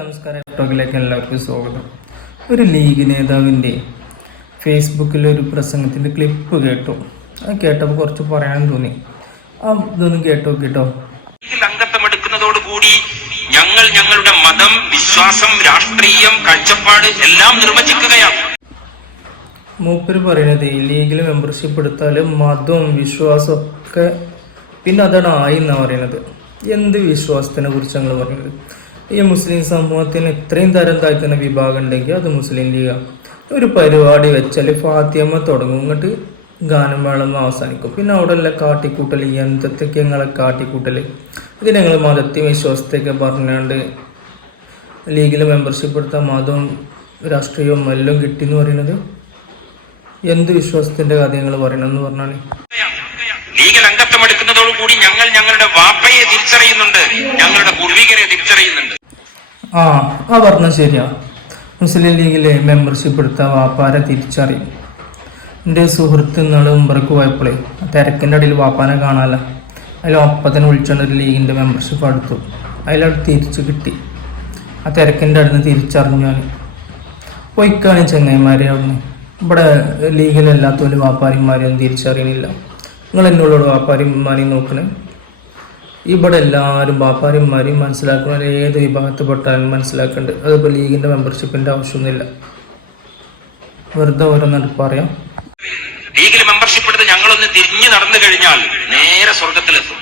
നമസ്കാരം. ടോക്കിലേക്ക് എല്ലാവർക്കും സ്വാഗതം. ഒരു ലീഗ് നേതാവിന്റെ ഫേസ്ബുക്കിൽ ഒരു പ്രസംഗത്തിന്റെ ക്ലിപ്പ് കേട്ടു. അത് കേട്ടപ്പോൾ കുറച്ച് പറയാൻ തോന്നി. ആ ഇതൊന്നും കേട്ടോ കേട്ടോ ഇതിൽ അംഗത്വമെടുക്കുന്നതോടുകൂടി ഞങ്ങൾ ഞങ്ങളുടെ മതം വിശ്വാസം രാഷ്ട്രീയം കാഴ്ചപ്പാട് എല്ലാം നിർവചിക്കുകയാണ്. മൂപ്പര് പറയുന്നത് ലീഗിൽ മെമ്പർഷിപ്പ് എടുത്താൽ മതവും വിശ്വാസം ഒക്കെ പിന്നെ അതാണ് ആയി എന്നാണ് പറയുന്നത് എന്ത് വിശ്വാസത്തിനെ കുറിച്ച് ഞങ്ങൾ പറയുന്നത് ഈ മുസ്ലിം സമൂഹത്തിന് ഇത്രയും തരം താഴ്ത്തുന്ന വിഭാഗം ഉണ്ടെങ്കിൽ അത് മുസ്ലിം ലീഗാണ് ഒരു പരിപാടി വെച്ചാൽ ഫാത്തിയമ്മ തുടങ്ങും. ഇങ്ങോട്ട് ഗാനം വേണമെന്ന് അവസാനിക്കും. പിന്നെ അവിടെ ഉള്ള കാട്ടിക്കൂട്ടൽ എന്തൊക്കെ ഞങ്ങളെ കാട്ടിക്കൂട്ടൽ ഇത് ഞങ്ങൾ മതത്തെയും വിശ്വാസത്തെയൊക്കെ പറഞ്ഞുകൊണ്ട് ലീഗിൽ മെമ്പർഷിപ്പ് എടുത്താൽ മതവും രാഷ്ട്രീയവും എല്ലാം കിട്ടി എന്ന് പറയുന്നത് എന്ത് വിശ്വാസത്തിന്റെ കഥ ഞങ്ങൾ പറയണമെന്ന് പറഞ്ഞാൽ ലീഗൽ അംഗത്വമെടുക്കുന്നതോടുകൂടി ഞങ്ങൾ ഞങ്ങളുടെ വാപ്പയെ തിരിച്ചറിയുന്നുണ്ട് ആ ആ പറഞ്ഞ ശരിയാ. മുസ്ലിം ലീഗിലെ മെമ്പർഷിപ്പ് എടുത്ത വാപ്പാരെ തിരിച്ചറിയും. എന്റെ സുഹൃത്ത് ഇന്നാൾ മുമ്പർക്ക് പോയപ്പോഴേ തിരക്കിന്റെ ഇടയിൽ വാപ്പാനെ കാണാല്ല. അതിൽ ഒപ്പത്തിന് വിളിച്ചുകൊണ്ട് ഒരു ലീഗിന്റെ മെമ്പർഷിപ്പ് എടുത്തു. അതിലവിടെ തിരിച്ച് കിട്ടി. ആ തിരക്കിന്റെ അടുത്ത് തിരിച്ചറിഞ്ഞു ഞാൻ. പൊയ്ക്കാണ് ചെങ്ങൈമാരെ അവിടുന്ന്. ഇവിടെ ലീഗിലല്ലാത്തവര് വാപ്പാരിമാരെയൊന്നും തിരിച്ചറിയണില്ല. നിങ്ങൾ എന്നോട് വാപ്പാരിമാരെയും നോക്കണേ? ഇവിടെ എല്ലാവരും ബാപ്പാരിമാരെയും മനസ്സിലാക്കുന്ന ഏത് വിഭാഗത്തിൽപ്പെട്ടാലും മനസ്സിലാക്കേണ്ടത് അതിപ്പോൾ ലീഗിന്റെ മെമ്പർഷിപ്പിന്റെ ആവശ്യമൊന്നുമില്ല. വെറുതെ ഓരോന്നിട്ട് പറയാം. ലീഗിൽ മെമ്പർഷിപ്പ് എടുത്ത് ഞങ്ങളൊന്ന് തിരിഞ്ഞു നടന്നു കഴിഞ്ഞാൽ നേരെ സ്വർഗത്തിലെത്തും.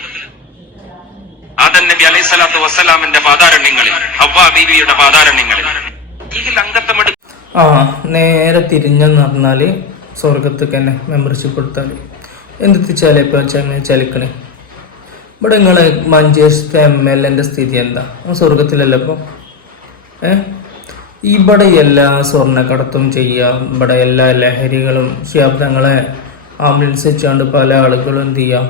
ആദൻ നബി അലൈഹി സ്വലാത്തു വസ്സലാമിന്റെ പാതാരണ്യങ്ങളിൽ ഹവ്വ ബീവിയുടെ പാതാരണ്യങ്ങളിൽ ലീഗിൽ അംഗത്വമെടുക്കുന്ന ആ നേരെ തിരിഞ്ഞു പറഞ്ഞാൽ സ്വർഗത്തേക്ക് തന്നെ മെമ്പർഷിപ്പ് എടുത്താൽ എന്ത് ഇപ്പോൾ ചലിക്കണേ? ഇവിടെ നിങ്ങൾ മഞ്ചേശ്വരത്തെ എം എൽ എന്റെ സ്ഥിതി എന്താ? സ്വർഗത്തിലല്ല ഇപ്പോൾ ഏ? ഇവിടെ എല്ലാ സ്വർണക്കടത്തും ചെയ്യാം. ഇവിടെ എല്ലാ ലഹരികളും ശബ്ദങ്ങളെ ആംബുലൻസ് വെച്ചുകൊണ്ട് പല ആളുകളും എന്ത് ചെയ്യാം?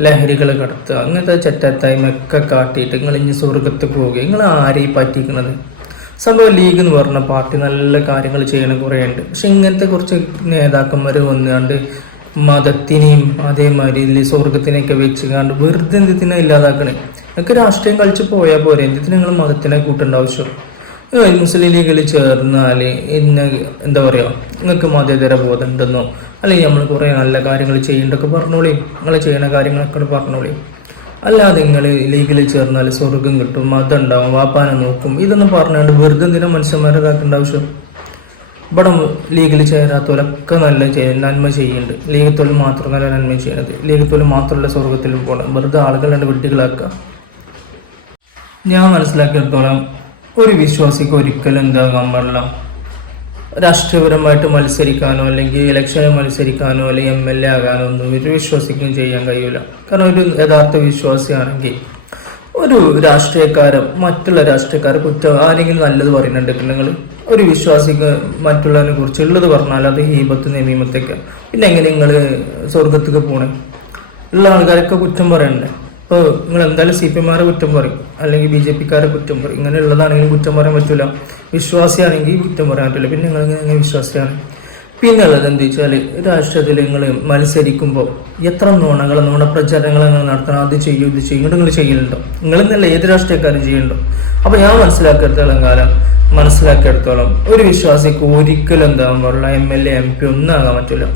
ലഹരികൾ കടത്തുക. അങ്ങനത്തെ ചെറ്റത്തായ്മയൊക്കെ കാട്ടിയിട്ട് നിങ്ങൾ ഇനി സ്വർഗത്ത് പോവുക. നിങ്ങൾ ആരെയും പറ്റിക്കണത്? സംഭവം ലീഗ് എന്ന് പറഞ്ഞ പാർട്ടി നല്ല കാര്യങ്ങൾ ചെയ്യണ കുറേ ഉണ്ട് പക്ഷെ ഇങ്ങനത്തെ കുറച്ച് നേതാക്കന്മാർ വന്നുകൊണ്ട് മതത്തിനെയും അതേമാതിരി സ്വർഗത്തിനെയൊക്കെ വെച്ച് കണ്ട് വെറുതെ എന്തിനാ ഇല്ലാതാക്കണേ. നിങ്ങൾക്ക് രാഷ്ട്രീയം കളിച്ച് പോയാൽ പോരെ. എന്തിനു നിങ്ങൾ മതത്തിനെ കൂട്ടേണ്ട ആവശ്യം? മുസ്ലിം ലീഗിൽ ചേർന്നാൽ ഇന്ന് എന്താ പറയുക നിങ്ങൾക്ക് മതേതര ബോധം ഉണ്ടെന്നോ? അല്ലെങ്കിൽ നമ്മൾ കുറേ നല്ല കാര്യങ്ങൾ ചെയ്യേണ്ടൊക്കെ പറഞ്ഞോളി. നിങ്ങൾ ചെയ്യണ കാര്യങ്ങളൊക്കെ പറഞ്ഞോളി. അല്ലാതെ നിങ്ങൾ ലീഗിൽ ചേർന്നാൽ സ്വർഗം കിട്ടും മതം ഉണ്ടാവും വാപ്പാനെ നോക്കും ഇതൊന്നും പറഞ്ഞുകൊണ്ട് വെറുതെ എന്തിനാ മനുഷ്യന്മാരെ ഇതാക്കേണ്ട ആവശ്യം? ഇവിടെ ലീഗിൽ ചേരാത്തവരൊക്കെ നല്ല നന്മ ചെയ്യുന്നുണ്ട്. ലീഗ് തൊഴിൽ മാത്രമല്ല നന്മ ചെയ്യുന്നത്. ലീഗ് തൊഴിൽ മാത്രമല്ല സ്വർഗത്തിലും പോകണം വെറുതെ ആളുകളുടെ വിഡ്ഢികളാക്കുക. ഞാൻ മനസ്സിലാക്കിയിടത്തോളം ഒരു വിശ്വാസിക്ക് ഒരിക്കലും എന്താകാൻ പാടില്ല രാഷ്ട്രീയപരമായിട്ട് മത്സരിക്കാനോ അല്ലെങ്കിൽ ഇലക്ഷനിൽ മത്സരിക്കാനോ അല്ലെങ്കിൽ എം എൽ എ ആകാനോ ഒന്നും ഒരു വിശ്വാസിക്കും ചെയ്യാൻ കഴിയില്ല കാരണം ഒരു യഥാർത്ഥ വിശ്വാസിയാണെങ്കിൽ ഒരു രാഷ്ട്രീയക്കാരൻ മറ്റുള്ള രാഷ്ട്രീയക്കാരെ കുറ്റം ആരെങ്കിലും നല്ലത് പറയുന്നുണ്ട് നിങ്ങൾ ഒരു വിശ്വാസിക്ക് മറ്റുള്ളതിനെ കുറിച്ച് ഉള്ളത് പറഞ്ഞാൽ അത് ഹീബത്ത് നമീമത്തൊക്കെ പിന്നെ എങ്ങനെ നിങ്ങൾ സ്വർഗത്തേക്ക് പോണേ? ഉള്ള ആൾക്കാരൊക്കെ കുറ്റം പറയണ്ടേ? ഇപ്പോൾ നിങ്ങൾ എന്തായാലും സി പി എമാരെ കുറ്റം പറയും. അല്ലെങ്കിൽ ബി ജെ പിക്കാരെ കുറ്റം പറയും. ഇങ്ങനെ ഉള്ളതാണെങ്കിലും കുറ്റം പറയാൻ പറ്റില്ല വിശ്വാസിയാണെങ്കിൽ കുറ്റം പറയാൻ പറ്റില്ല പിന്നെ നിങ്ങൾ എങ്ങനെ വിശ്വാസിയാണ്? പിന്നെ ഉള്ളത് എന്താ വെച്ചാൽ രാഷ്ട്രീയത്തിൽ നിങ്ങൾ മത്സരിക്കുമ്പോൾ എത്ര നുണകൾ നുണ പ്രചാരണങ്ങൾ നിങ്ങൾ നടത്തണം? അത് ചെയ്യും ഇത് ചെയ്യും. നിങ്ങൾ ചെയ്യലുണ്ടോ? നിങ്ങൾ എന്നല്ല ഏത് രാഷ്ട്രീയക്കാരും ചെയ്യുന്നുണ്ടോ അപ്പോൾ ഞാൻ മനസ്സിലാക്കിയെടുത്തോളം കാലം മനസ്സിലാക്കിയെടുത്തോളം ഒരു വിശ്വാസിക്ക് ഒരിക്കലും എന്താകാൻ പാടില്ല M L A M P ഒന്നും ആകാൻ പറ്റില്ല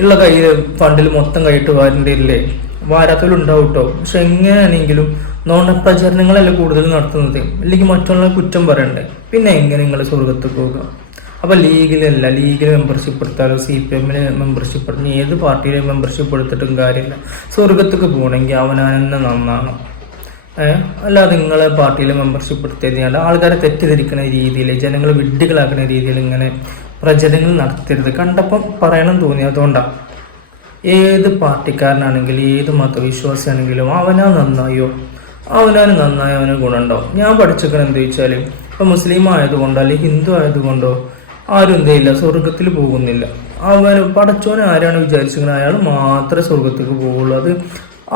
ഉള്ള കയ്യിൽ ഫണ്ടിൽ മൊത്തം കൈയിട്ട് വാരണ്ടില്ലേ വാരാത്തവരുണ്ടാവും കേട്ടോ പക്ഷെ എങ്ങനെയാണെങ്കിലും നോണപ്രചരണങ്ങളല്ല കൂടുതൽ നടത്തുന്നത്. അല്ലെങ്കിൽ മറ്റുള്ള കുറ്റം പറയണ്ടേ? പിന്നെ എങ്ങനെ നിങ്ങൾ സ്വർഗത്ത് പോകുക അപ്പോൾ ലീഗിലല്ല ലീഗിൽ മെമ്പർഷിപ്പ് എടുത്താലോ? സി പി എമ്മിൽ മെമ്പർഷിപ്പ് എടുത്താലും ഏത് പാർട്ടിയിലെ മെമ്പർഷിപ്പ് എടുത്തിട്ടും കാര്യമില്ല. സ്വർഗത്തേക്ക് പോകണമെങ്കിൽ അവനവനെന്നെ നന്നാണ് ഏഹ് അല്ലാതെ നിങ്ങളെ പാർട്ടിയിൽ മെമ്പർഷിപ്പ് എടുത്തതിനാൽ ആൾക്കാരെ തെറ്റിദ്ധരിക്കുന്ന രീതിയിൽ ജനങ്ങളെ വിഡ്ഢികളാക്കുന്ന രീതിയിൽ ഇങ്ങനെ പ്രചരണങ്ങൾ നടത്തരുത്. കണ്ടപ്പം പറയണം തോന്നി. അതുകൊണ്ടാണ് ഏത് പാർട്ടിക്കാരനാണെങ്കിലും ഏത് മതവിശ്വാസിയാണെങ്കിലും അവനാ നന്നായോ? അവനാണ് നന്നായി അവന് ഗുണമുണ്ടാവും ഞാൻ പഠിച്ചിരിക്കണം എന്താ വെച്ചാൽ ഇപ്പം മുസ്ലിം ആയതുകൊണ്ടോ അല്ലെങ്കിൽ ഹിന്ദു ആയതുകൊണ്ടോ ആരും ചെയ്യില്ല സ്വർഗത്തിൽ പോകുന്നില്ല. അവൻ പടച്ചോനെ ആരാണ് വിചാരിച്ചിരിക്കുന്നത് അയാൾ മാത്രമേ സ്വർഗത്തേക്ക് പോകുള്ളൂ അത്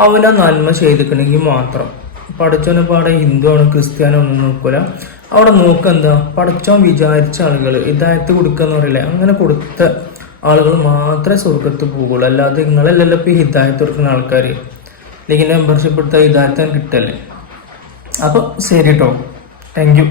അവനെ നന്മ ചെയ്തിക്കണമെങ്കിൽ മാത്രം. പടച്ചോനെ പാടെ ഹിന്ദു ആണ് ക്രിസ്ത്യാനോ ഒന്നും നോക്കൂല. അവിടെ നോക്കെന്താ? പടച്ചോൻ വിചാരിച്ച ആളുകൾ ഇതായത്ത് കൊടുക്കുക എന്ന് പറയില്ലേ? അങ്ങനെ കൊടുത്ത ആളുകൾ മാത്രമേ സ്വർഗത്ത് പോകുള്ളൂ അല്ലാതെ നിങ്ങളല്ലല്ലോ ഇപ്പോൾ ഹിദായത്ത് കൊടുക്കുന്ന ആൾക്കാർ അല്ലെങ്കിൽ മെമ്പർഷിപ്പ് എടുത്താൽ ഹിദായത്ത് കിട്ടല്ലേ? അപ്പോൾ ശരി കേട്ടോ താങ്ക് യു